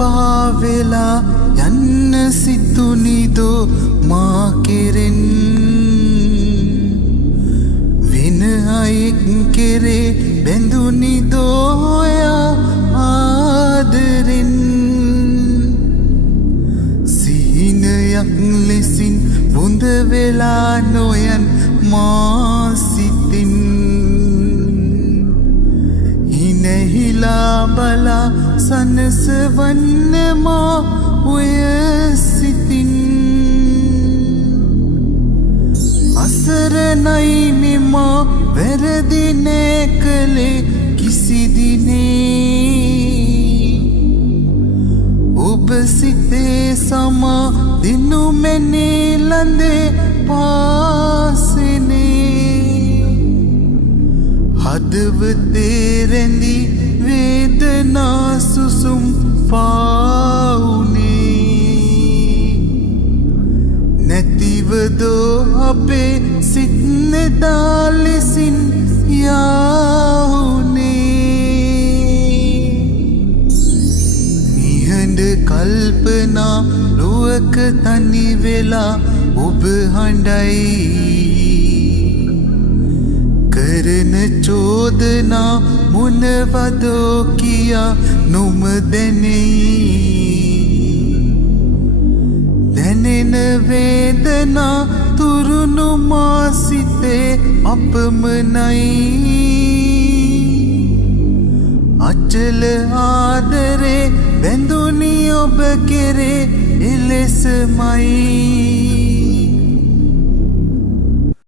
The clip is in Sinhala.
පාවෙලා යන්න සිතුනිදෝ මා කෙරෙන් වෙන අයෙක් කෙරේ බැඳුනිදෝ ඔයා ආදරෙන් සිහිනයක් ලෙසින් වුඳ වෙලා නොයන් මා සිතින් හිනහිලා බලා සනසවන්න මා ඔය සිතින් අසරණයි මෙමා වැරදි නෑ කළේ කිසි දිනේ ඔබ සිතේ සමා දිනු මැනේ ලඳේ පාසනේ හදවතේ රැඳි වේදනා සුසුම් පාවුනේ නැතිවදෝ අපේ සිත්නෙදා ලෙසින් යාවුනේ නිහඬ කල්පනා ලොවක තනි වෙලා ඔබ හඬයි කරන චෝදනා මොනවදෝ කියා නොම දැනෙන වේදනා තුරුණු මා සිතේ අපමණයි අචල ආදරේ බැඳුනි ඔබ කෙරේ එලෙසමයි